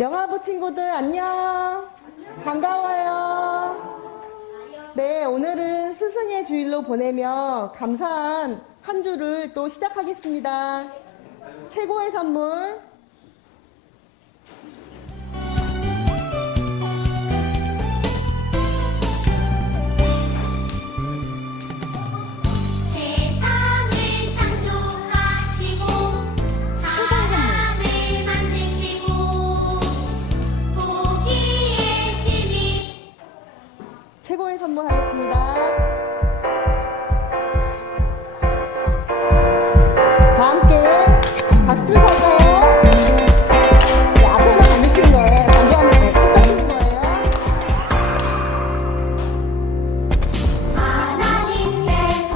영화부 친구들 안녕. 반가워요. 네, 오늘은 스승의 주일로 보내며 감사한 한 주를 또 시작하겠습니다. 최고의 선물. 최고의 선물 하겠습니다. 자, 함께 박수 치면서 할까요? 네, 앞에만 감기키는 거예요. 간주하는 거예요. 콕 치는 거예요. 하나님께서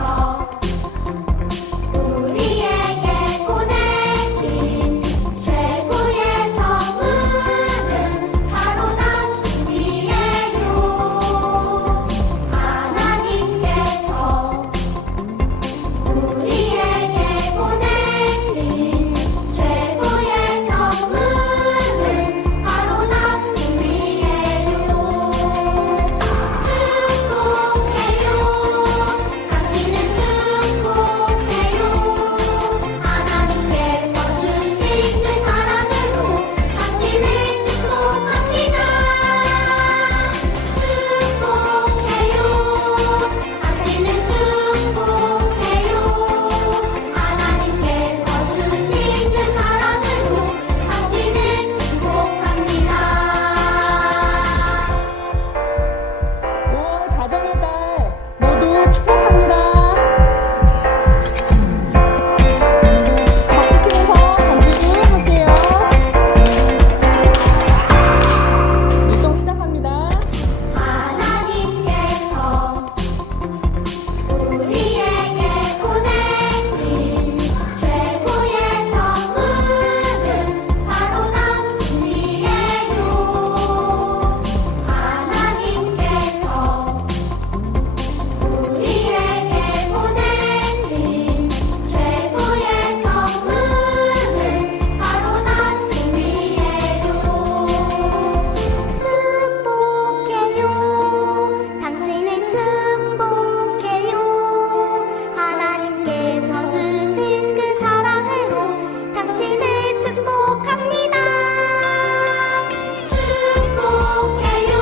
우리에게 보내신 최고의 선물은 바로 당신이에요. 하나님께서 우리에게 보내신 최고의 선물은 바로 당신이에요. 축복해요. 당신을 축복해요. 하나님께서 주신 그 사랑으로 당신을 축복합니다. 축복해요. 당신을 축복해요. 하나님께서 주신 그 사랑으로 당신을 축복합니다. 5월 가정의 달 모두 축복합니다. 박수 치면서 간주하세요. 일동 시작합니다. 하나님께서 우리에게 보내신 최고의 선물은 바로 당신이에요. 하나님께서 우리에게 보내신 최고의 선물은 바로 당신이에요. 축복해요. 당신을 축복해요. 하나님께서 주신 그 사랑으로 당신을 축복합니다. 축복해요.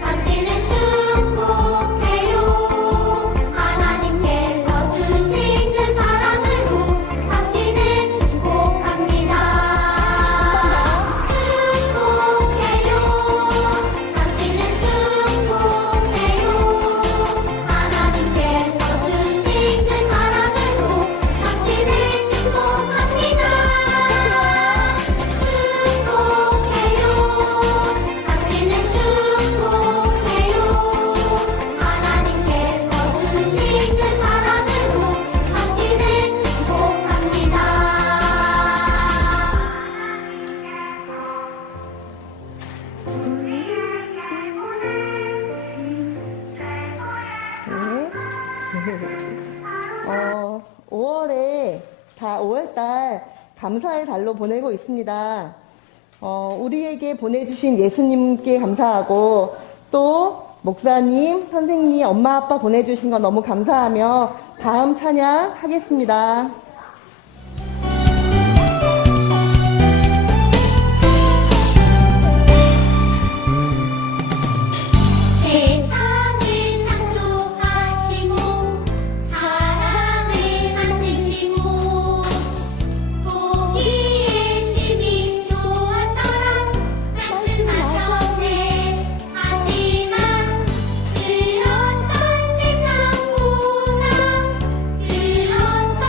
당신을 축복해요. 하나님께서 주신 그 사랑으로 당신을 축복합니다. 축복해요. 당신을 축복해요. 하나님께서 주신 그 사랑으로 당신을 축복합니다. 축복해요. 당신을 축복해요. 하나님께서 주신 그 사랑으로 당신을 축복합니다. 네. 5월달 감사의 달로 보내고 있습니다. 우리에게 보내주신 예수님께 감사하고 또 목사님, 선생님, 엄마, 아빠 보내주신 거 너무 감사하며 다음 찬양 하겠습니다. 세상을 창조하시고 사람을 만드시고 보기에 심히 좋았더라 말씀하셨네. 하지만 그 어떤 세상보다 그 어떤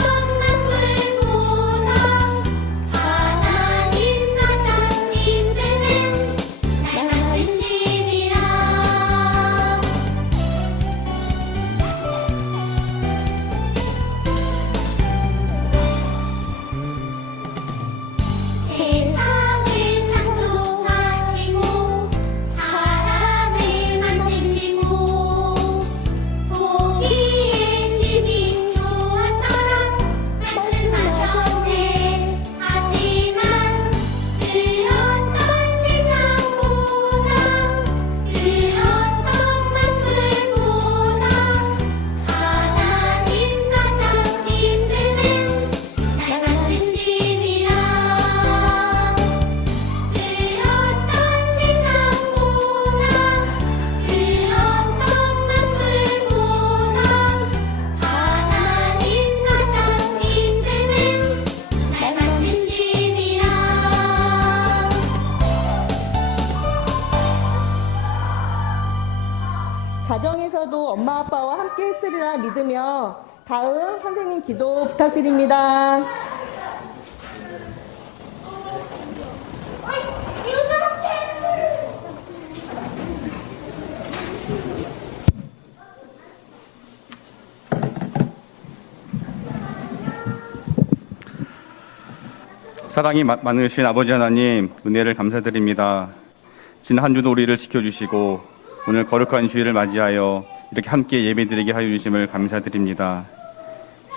아빠와 함께 했으리라 믿으며 다음 선생님 기도 부탁드립니다. 사랑이 많으신 아버지 하나님, 은혜를 감사드립니다. 지난 한 주도 우리를 지켜주시고 오늘 거룩한 주일을 맞이하여 이렇게 함께 예배드리게 하여 주심을 감사드립니다.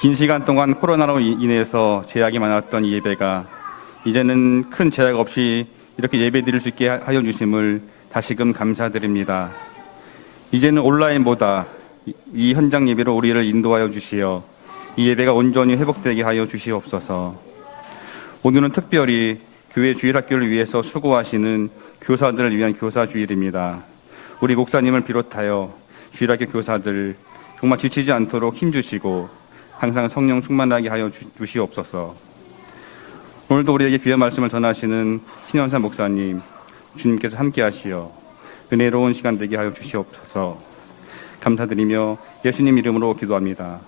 긴 시간 동안 코로나로 인해서 제약이 많았던 이 예배가 이제는 큰 제약 없이 이렇게 예배드릴 수 있게 하여 주심을 다시금 감사드립니다. 이제는 온라인보다 이 현장 예배로 우리를 인도하여 주시어 이 예배가 온전히 회복되게 하여 주시옵소서. 오늘은 특별히 교회 주일학교를 위해서 수고하시는 교사들을 위한 교사주일입니다. 우리 목사님을 비롯하여 주일학교 교사들 정말 지치지 않도록 힘주시고 항상 성령 충만하게 하여 주시옵소서. 오늘도 우리에게 귀한 말씀을 전하시는 신현산 목사님, 주님께서 함께 하시어 은혜로운 시간 되게 하여 주시옵소서. 감사드리며 예수님 이름으로 기도합니다.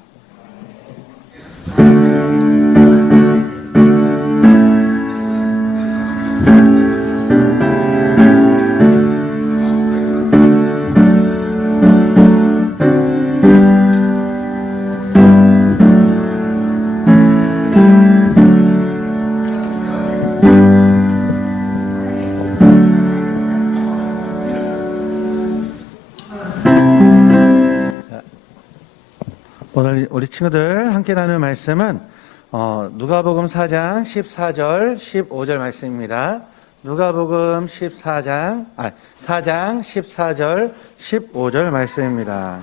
오늘 우리 친구들 함께 나눌 말씀은 누가복음 4장 14절 15절 말씀입니다. 누가복음 4장 14절 15절 말씀입니다.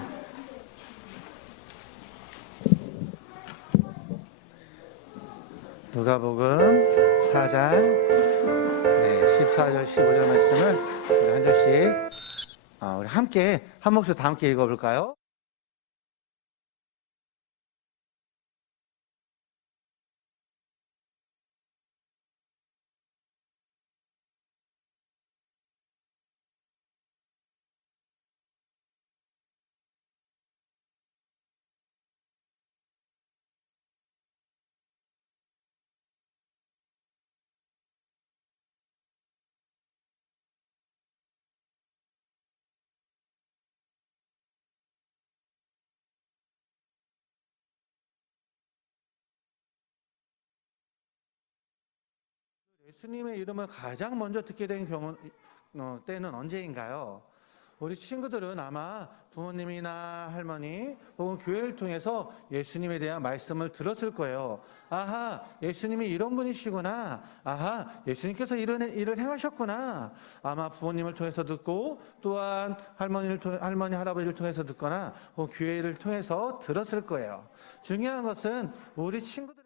누가복음 4장 14절 15절 말씀을 우리 한 절씩 우리 함께 한 목소리 다 함께 읽어볼까요? 예수님의 이름을 가장 먼저 듣게 된 때는 언제인가요? 우리 친구들은 아마 부모님이나 할머니 혹은 교회를 통해서 예수님에 대한 말씀을 들었을 거예요. 아하, 예수님이 이런 분이시구나. 아하, 예수님께서 이런 일을 행하셨구나. 아마 부모님을 통해서 듣고 또한 할머니, 할아버지를 통해서 듣거나 혹은 교회를 통해서 들었을 거예요. 중요한 것은 우리 친구들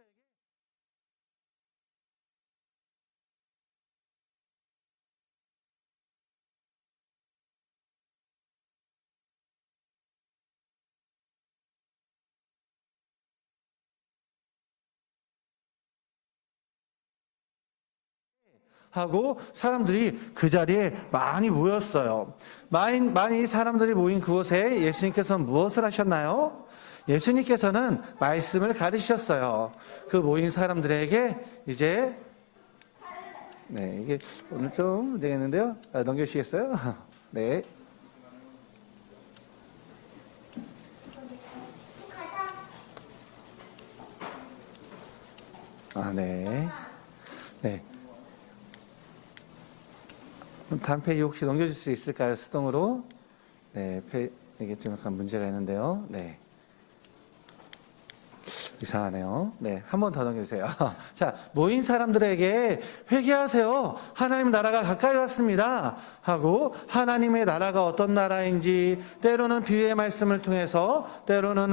하고 사람들이 그 자리에 많이 모였어요. 많이 사람들이 모인 그곳에 예수님께서는 무엇을 하셨나요? 예수님께서는 말씀을 가르치셨어요. 그 모인 사람들에게 이제 이게 오늘 좀 되겠는데요. 넘겨주시겠어요? 네. 네. 다음 페이지 혹시 넘겨줄 수 있을까요? 수동으로. 네, 이게 좀 약간 문제가 있는데요. 네. 이상하네요. 네, 한 번 더 넘겨주세요. 자, 모인 사람들에게 회개하세요. 하나님 나라가 가까이 왔습니다. 하고 하나님의 나라가 어떤 나라인지 때로는 비유의 말씀을 통해서 때로는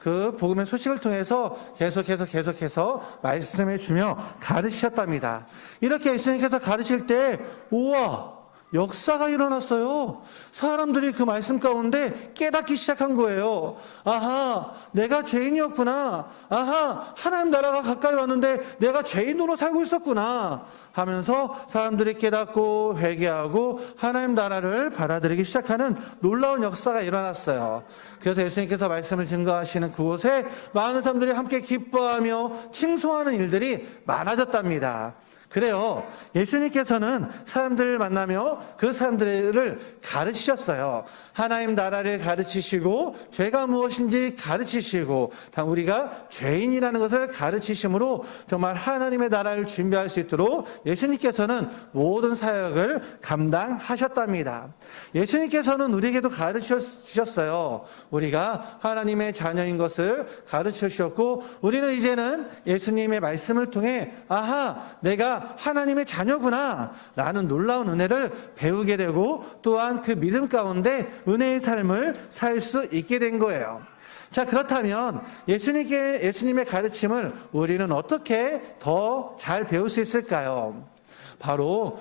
그 복음의 소식을 통해서 계속해서 말씀해 주며 가르치셨답니다. 이렇게 예수님께서 가르칠 때 우와 역사가 일어났어요. 사람들이 그 말씀 가운데 깨닫기 시작한 거예요. 아하, 내가 죄인이었구나. 아하, 하나님 나라가 가까이 왔는데 내가 죄인으로 살고 있었구나 하면서 사람들이 깨닫고 회개하고 하나님 나라를 받아들이기 시작하는 놀라운 역사가 일어났어요. 그래서 예수님께서 말씀을 증거하시는 그곳에 많은 사람들이 함께 기뻐하며 칭송하는 일들이 많아졌답니다. 그래요. 예수님께서는 사람들을 만나며 그 사람들을 가르치셨어요. 하나님 나라를 가르치시고 죄가 무엇인지 가르치시고 우리가 죄인이라는 것을 가르치심으로 정말 하나님의 나라를 준비할 수 있도록 예수님께서는 모든 사역을 감당하셨답니다. 예수님께서는 우리에게도 가르쳐 주셨어요. 우리가 하나님의 자녀인 것을 가르쳐 주셨고 우리는 이제는 예수님의 말씀을 통해 아하, 내가 하나님의 자녀구나 라는 놀라운 은혜를 배우게 되고 또한 그 믿음 가운데 은혜의 삶을 살 수 있게 된 거예요. 자, 그렇다면 예수님의 가르침을 우리는 어떻게 더 잘 배울 수 있을까요? 바로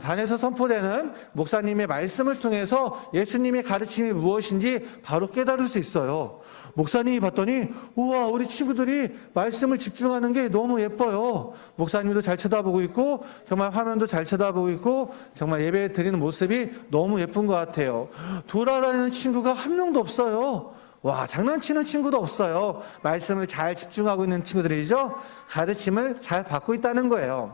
단에서 선포되는 목사님의 말씀을 통해서 예수님의 가르침이 무엇인지 바로 깨달을 수 있어요. 목사님이 봤더니 우와, 우리 친구들이 말씀을 집중하는 게 너무 예뻐요. 목사님도 잘 쳐다보고 있고 정말 화면도 잘 쳐다보고 있고 정말 예배 드리는 모습이 너무 예쁜 것 같아요. 돌아다니는 친구가 한 명도 없어요. 와, 장난치는 친구도 없어요. 말씀을 잘 집중하고 있는 친구들이죠. 가르침을 잘 받고 있다는 거예요.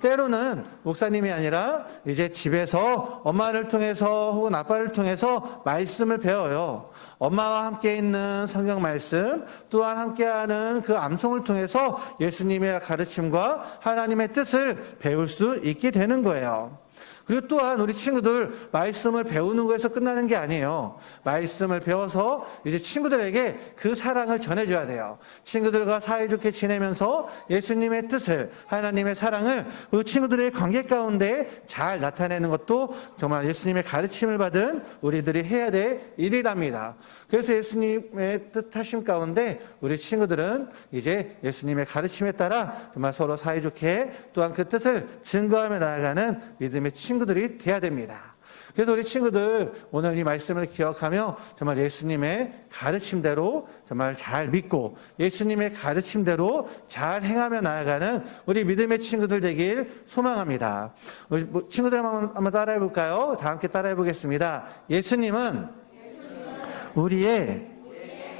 때로는 목사님이 아니라 이제 집에서 엄마를 통해서 혹은 아빠를 통해서 말씀을 배워요. 엄마와 함께 있는 성경 말씀 또한 함께하는 그 암송을 통해서 예수님의 가르침과 하나님의 뜻을 배울 수 있게 되는 거예요. 그리고 또한 우리 친구들 말씀을 배우는 것에서 끝나는 게 아니에요. 말씀을 배워서 이제 친구들에게 그 사랑을 전해줘야 돼요. 친구들과 사이좋게 지내면서 예수님의 뜻을, 하나님의 사랑을 우리 친구들의 관계 가운데 잘 나타내는 것도 정말 예수님의 가르침을 받은 우리들이 해야 될 일이랍니다. 그래서 예수님의 뜻하심 가운데 우리 친구들은 이제 예수님의 가르침에 따라 정말 서로 사이좋게 또한 그 뜻을 증거하며 나아가는 믿음의 친구들이 돼야 됩니다. 그래서 우리 친구들 오늘 이 말씀을 기억하며 정말 예수님의 가르침대로 정말 잘 믿고 예수님의 가르침대로 잘 행하며 나아가는 우리 믿음의 친구들 되길 소망합니다. 우리 친구들 한번 따라해 볼까요? 다 함께 따라해 보겠습니다. 예수님은 우리의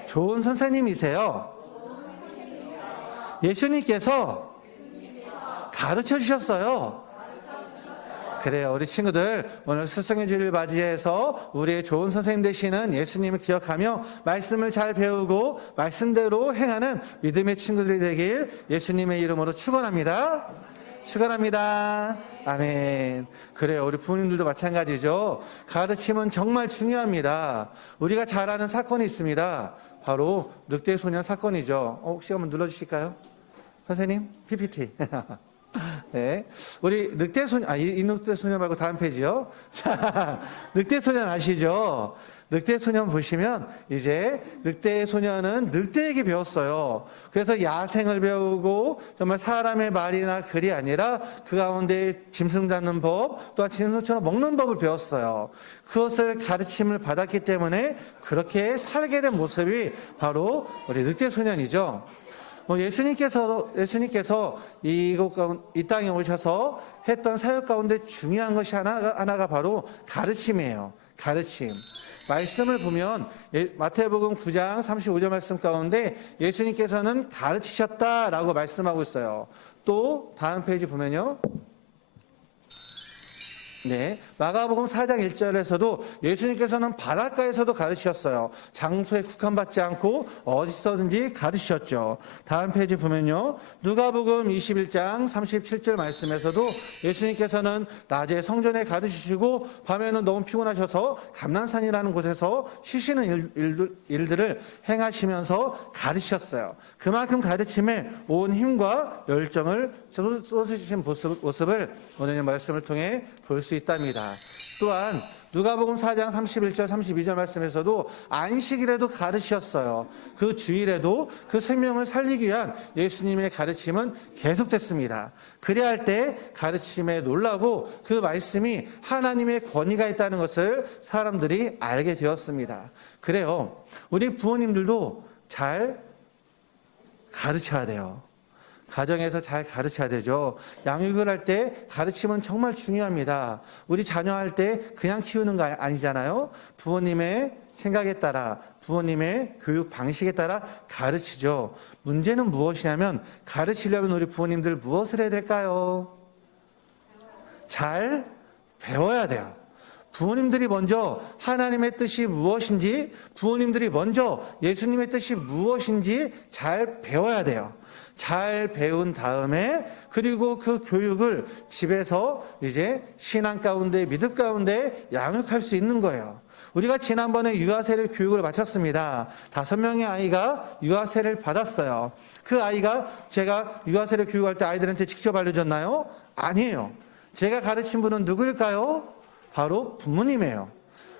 좋은 선생님이세요. 예수님께서 가르쳐 주셨어요. 그래요. 우리 친구들 오늘 스승의 주일을 맞이해서 우리의 좋은 선생님 되시는 예수님을 기억하며 말씀을 잘 배우고 말씀대로 행하는 믿음의 친구들이 되길 예수님의 이름으로 축원합니다. 축원합니다. 아멘. 그래요. 우리 부모님들도 마찬가지죠. 가르침은 정말 중요합니다. 우리가 잘 아는 사건이 있습니다. 바로 늑대 소년 사건이죠. 혹시 한번 눌러주실까요? 선생님, PPT. 네. 우리 늑대 소년, 이 늑대 소년 말고 다음 페이지요. 자, 늑대 소년 아시죠? 늑대 소년 보시면 이제 늑대 소년은 늑대에게 배웠어요. 그래서 야생을 배우고 정말 사람의 말이나 글이 아니라 그 가운데 짐승 잡는 법 또한 짐승처럼 먹는 법을 배웠어요. 그것을 가르침을 받았기 때문에 그렇게 살게 된 모습이 바로 우리 늑대 소년이죠. 예수님께서 이 땅에 오셔서 했던 사역 가운데 중요한 것이 하나가 바로 가르침이에요. 가르침. 말씀을 보면 마태복음 9장 35절 말씀 가운데 예수님께서는 가르치셨다라고 말씀하고 있어요. 또 다음 페이지 보면요. 네, 마가복음 4장 1절에서도 예수님께서는 바닷가에서도 가르치셨어요. 장소에 국한받지 않고 어디서든지 가르치셨죠. 다음 페이지 보면요. 누가복음 21장 37절 말씀에서도 예수님께서는 낮에 성전에 가르치시고 밤에는 너무 피곤하셔서 감난산이라는 곳에서 쉬시는 일들을 행하시면서 가르치셨어요. 그만큼 가르침에 온 힘과 열정을 쏟으신 모습을 오늘 말씀을 통해 볼 수 있답니다. 또한 누가복음 4장 31절 32절 말씀에서도 안식일에도 가르치셨어요. 그 주일에도 그 생명을 살리기 위한 예수님의 가르침은 계속됐습니다. 그래야 할 때 가르침에 놀라고 그 말씀이 하나님의 권위가 있다는 것을 사람들이 알게 되었습니다. 그래요. 우리 부모님들도 잘 가르쳐야 돼요. 가정에서 잘 가르쳐야 되죠. 양육을 할 때 가르침은 정말 중요합니다. 우리 자녀할 때 그냥 키우는 거 아니잖아요. 부모님의 생각에 따라, 부모님의 교육 방식에 따라 가르치죠. 문제는 무엇이냐면 가르치려면 우리 부모님들 무엇을 해야 될까요? 잘 배워야 돼요. 부모님들이 먼저 하나님의 뜻이 무엇인지, 부모님들이 먼저 예수님의 뜻이 무엇인지 잘 배워야 돼요. 잘 배운 다음에 그리고 그 교육을 집에서 이제 신앙 가운데 믿음 가운데 양육할 수 있는 거예요. 우리가 지난번에 유아세례 교육을 마쳤습니다. 5명의 아이가 유아세례를 받았어요. 그 아이가 제가 유아세례 교육할 때 아이들한테 직접 알려줬나요? 아니에요. 제가 가르친 분은 누구일까요? 바로 부모님이에요.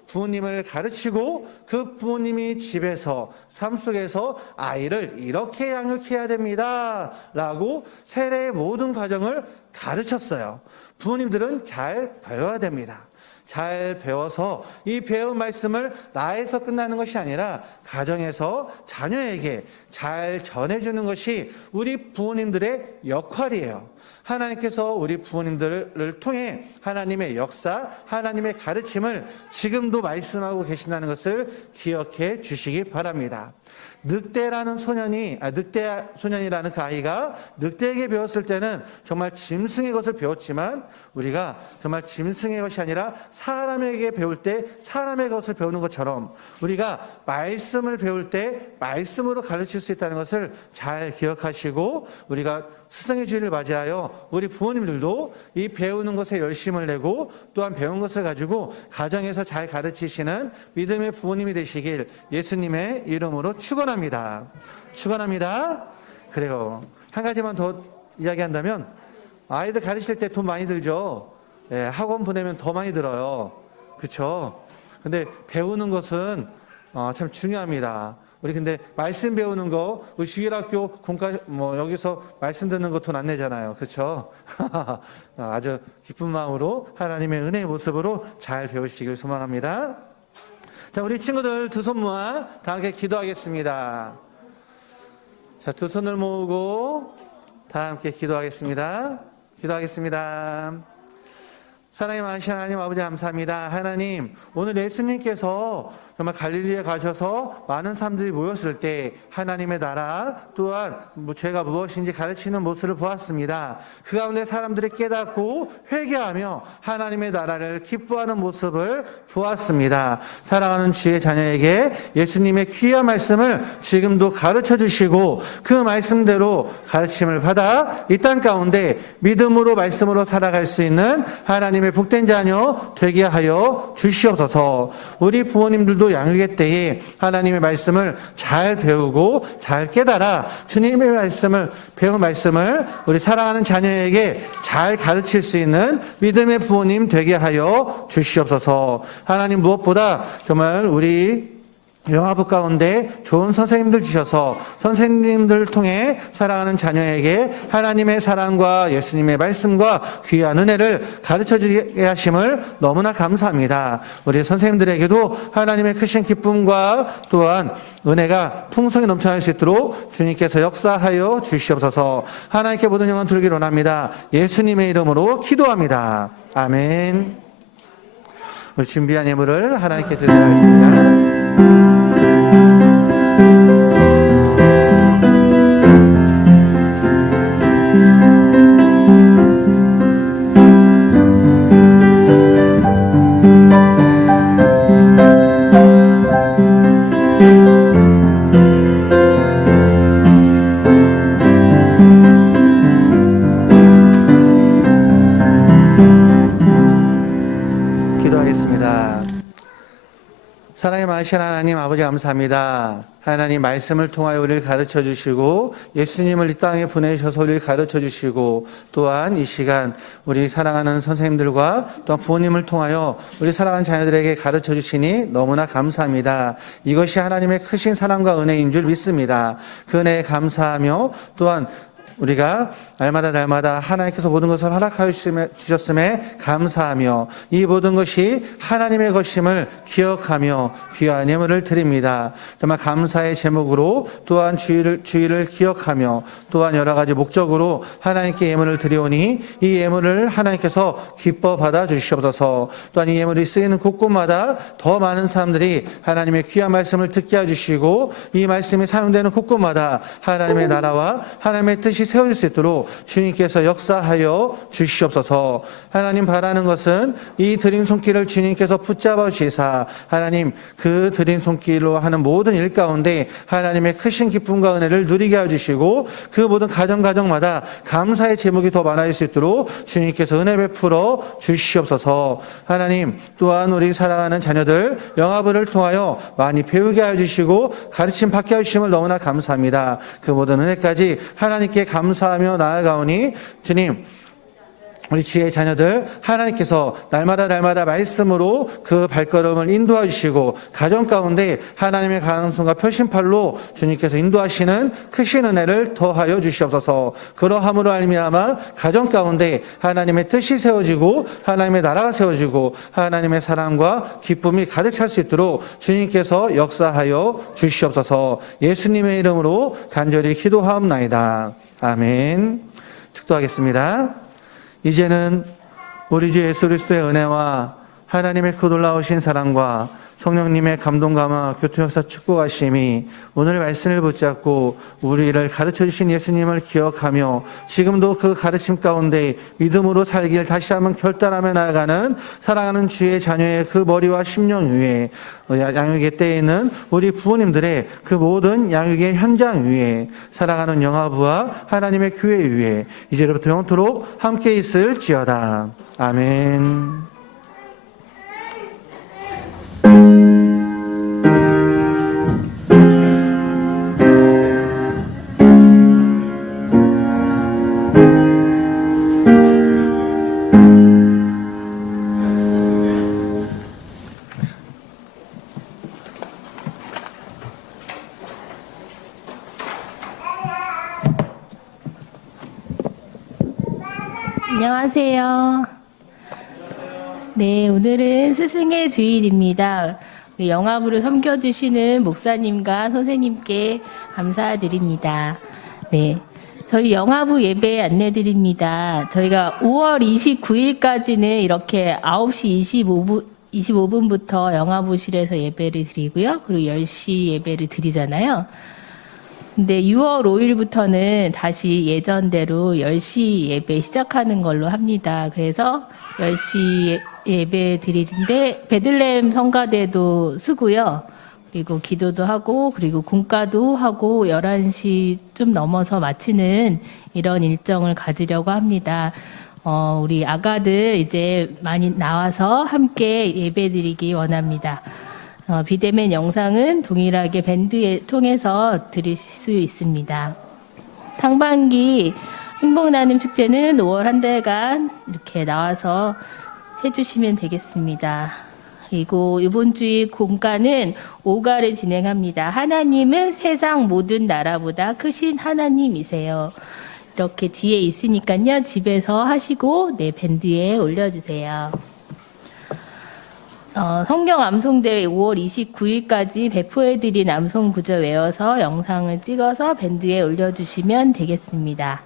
부모님을 가르치고 그 부모님이 집에서 삶 속에서 아이를 이렇게 양육해야 됩니다 라고 세례의 모든 과정을 가르쳤어요. 부모님들은 잘 배워야 됩니다. 잘 배워서 이 배운 말씀을 나에서 끝나는 것이 아니라 가정에서 자녀에게 잘 전해주는 것이 우리 부모님들의 역할이에요. 하나님께서 우리 부모님들을 통해 하나님의 역사, 하나님의 가르침을 지금도 말씀하고 계신다는 것을 기억해 주시기 바랍니다. 늑대 소년이라는 그 아이가 늑대에게 배웠을 때는 정말 짐승의 것을 배웠지만 우리가 정말 짐승의 것이 아니라 사람에게 배울 때 사람의 것을 배우는 것처럼 우리가 말씀을 배울 때 말씀으로 가르칠 수 있다는 것을 잘 기억하시고 우리가 스승의 주일을 맞이하여 우리 부모님들도 이 배우는 것에 열심을 내고 또한 배운 것을 가지고 가정에서 잘 가르치시는 믿음의 부모님이 되시길 예수님의 이름으로 축원합니다. 축원합니다. 그리고 한 가지만 더 이야기한다면 아이들 가르칠 때 돈 많이 들죠. 예, 학원 보내면 더 많이 들어요. 그렇죠? 근데 배우는 것은 참 중요합니다. 우리 근데 말씀 배우는 거, 우리 주일학교 여기서 말씀 듣는 거 돈 안 내잖아요. 그렇죠? 아주 기쁜 마음으로 하나님의 은혜의 모습으로 잘 배우시길 소망합니다. 자, 우리 친구들 두 손 모아 다 함께 기도하겠습니다. 자, 두 손을 모으고 다 함께 기도하겠습니다. 기도하겠습니다. 사랑의 많으신 하나님 아버지 감사합니다. 하나님, 오늘 예수님께서 정말 갈릴리에 가셔서 많은 사람들이 모였을 때 하나님의 나라 또한 죄가 무엇인지 가르치는 모습을 보았습니다. 그 가운데 사람들이 깨닫고 회개하며 하나님의 나라를 기뻐하는 모습을 보았습니다. 사랑하는 주의 자녀에게 예수님의 귀한 말씀을 지금도 가르쳐 주시고 그 말씀대로 가르침을 받아 이 땅 가운데 믿음으로 말씀으로 살아갈 수 있는 하나님의 복된 자녀 되게 하여 주시옵소서. 우리 부모님들도 양육의 때에 하나님의 말씀을 잘 배우고 잘 깨달아 주님의 말씀을 배운 말씀을 우리 사랑하는 자녀에게 잘 가르칠 수 있는 믿음의 부모님 되게 하여 주시옵소서. 하나님 무엇보다 정말 우리 영화부 가운데 좋은 선생님들 주셔서 선생님들을 통해 사랑하는 자녀에게 하나님의 사랑과 예수님의 말씀과 귀한 은혜를 가르쳐 주게 하심을 너무나 감사합니다. 우리 선생님들에게도 하나님의 크신 기쁨과 또한 은혜가 풍성히 넘쳐날 수 있도록 주님께서 역사하여 주시옵소서. 하나님께 모든 영광 돌기를 원합니다. 예수님의 이름으로 기도합니다. 아멘. 우리 준비한 예물을 하나님께 드리도록 하겠습니다. 사랑의 많으신 하나님 아버지 감사합니다. 하나님 말씀을 통하여 우리를 가르쳐 주시고 예수님을 이 땅에 보내셔서 우리를 가르쳐 주시고 또한 이 시간 우리 사랑하는 선생님들과 또한 부모님을 통하여 우리 사랑하는 자녀들에게 가르쳐 주시니 너무나 감사합니다. 이것이 하나님의 크신 사랑과 은혜인 줄 믿습니다. 그 은혜에 감사하며 또한 우리가 날마다 하나님께서 모든 것을 허락하여 주셨음에 감사하며 이 모든 것이 하나님의 것임을 기억하며 귀한 예물을 드립니다. 정말 감사의 제목으로 또한 주의를 기억하며 또한 여러 가지 목적으로 하나님께 예물을 드리오니 이 예물을 하나님께서 기뻐 받아 주시옵소서. 또한 이 예물이 쓰이는 곳곳마다 더 많은 사람들이 하나님의 귀한 말씀을 듣게 해주시고 이 말씀이 사용되는 곳곳마다 하나님의 나라와 하나님의 뜻이 세워질 수 있도록 주님께서 역사하여 주시옵소서. 하나님 바라는 것은 이 드린 손길을 주님께서 붙잡아 주시사 하나님 그 드린 손길로 하는 모든 일 가운데 하나님의 크신 기쁨과 은혜를 누리게 해주시고 그 모든 가정마다 감사의 제목이 더 많아질 수 있도록 주님께서 은혜 베풀어 주시옵소서. 하나님 또한 우리 사랑하는 자녀들 영화부를 통하여 많이 배우게 해주시고 가르침 받게 해주심을 너무나 감사합니다. 그 모든 은혜까지 하나님께 감사하며 나아가오니 주님 우리 주의 자녀들 하나님께서 날마다 말씀으로 그 발걸음을 인도해 주시고 가정 가운데 하나님의 가능성과 표심팔로 주님께서 인도하시는 크신 은혜를 더하여 주시옵소서. 그러함으로 알미암아 가정 가운데 하나님의 뜻이 세워지고 하나님의 나라가 세워지고 하나님의 사랑과 기쁨이 가득 찰 수 있도록 주님께서 역사하여 주시옵소서. 예수님의 이름으로 간절히 기도하옵나이다. 아멘. 축도하겠습니다. 이제는 우리 주 예수 그리스도의 은혜와 하나님의 그 놀라우신 사랑과 성령님의 감동감화 교통역사 축복하심이 오늘 말씀을 붙잡고 우리를 가르쳐주신 예수님을 기억하며 지금도 그 가르침 가운데 믿음으로 살길 다시 한번 결단하며 나아가는 사랑하는 주의 자녀의 그 머리와 심령 위에 양육의 때에 있는 우리 부모님들의 그 모든 양육의 현장 위에 사랑하는 영화부와 하나님의 교회 위에 이제부터 영원토록 함께 있을지어다. 아멘. 안녕하세요. 네, 오늘은 스승의 주일입니다. 영화부를 섬겨주시는 목사님과 선생님께 감사드립니다. 네, 저희 영화부 예배 안내드립니다. 저희가 5월 29일까지는 이렇게 9시 25분부터 영화부실에서 예배를 드리고요. 그리고 10시 예배를 드리잖아요. 근데 6월 5일부터는 다시 예전대로 10시 예배 시작하는 걸로 합니다. 그래서 10시 예배 드리는데 베들레헴 성가대도 쓰고요. 그리고 기도도 하고 그리고 공과도 하고 11시 좀 넘어서 마치는 이런 일정을 가지려고 합니다. 우리 아가들 이제 많이 나와서 함께 예배 드리기 원합니다. 비대면 영상은 동일하게 밴드에 통해서 들으실 수 있습니다. 상반기 행복나눔 축제는 5월 한 달간 이렇게 나와서 해주시면 되겠습니다. 그리고 이번 주일 공과는 5가를 진행합니다. 하나님은 세상 모든 나라보다 크신 하나님이세요. 이렇게 뒤에 있으니까요. 집에서 하시고 밴드에 올려주세요. 성경 암송대회 5월 29일까지 배포해드린 암송 구절 외워서 영상을 찍어서 밴드에 올려주시면 되겠습니다.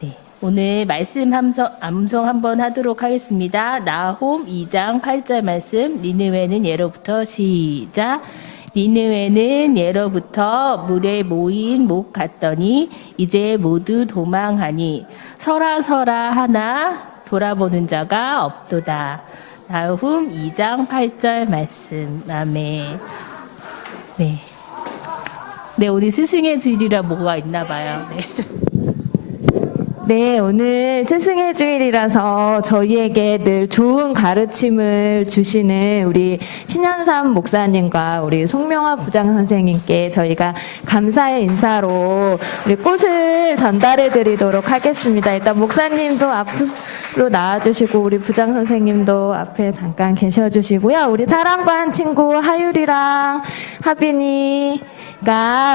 네, 오늘 말씀 암송 한번 하도록 하겠습니다. 나홈 2장 8절 말씀. 니느웨는 예로부터 시작. 니느웨는 예로부터 물에 모인 목 같더니 이제 모두 도망하니 서라 하나 돌아보는 자가 없도다. 나훔 2장 8절 말씀. 아멘. 네, 오늘 스승의 주일이라 뭐가 있나 봐요. 네. 네, 오늘 스승의 주일이라서 저희에게 늘 좋은 가르침을 주시는 우리 신현삼 목사님과 우리 송명화 부장 선생님께 저희가 감사의 인사로 우리 꽃을 전달해 드리도록 하겠습니다. 일단 목사님도 앞으로 나와주시고 우리 부장 선생님도 앞에 잠깐 계셔주시고요. 우리 사랑반 친구 하율이랑 하빈이가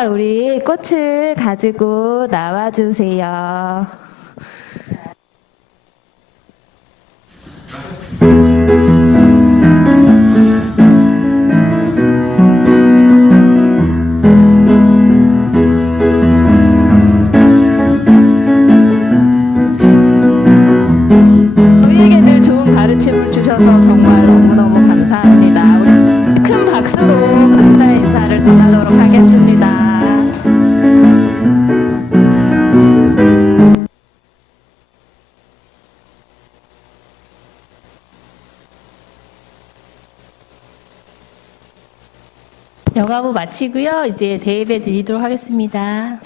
우리 꽃을 가지고 나와주세요. 저희에게 늘 좋은 가르침을 주셔서 정말 너무너무 감사합니다. 우리 큰 박수로 감사의 인사를 전하도록 하겠습니다. 여가부 마치고요. 이제 대예배 드리도록 하겠습니다.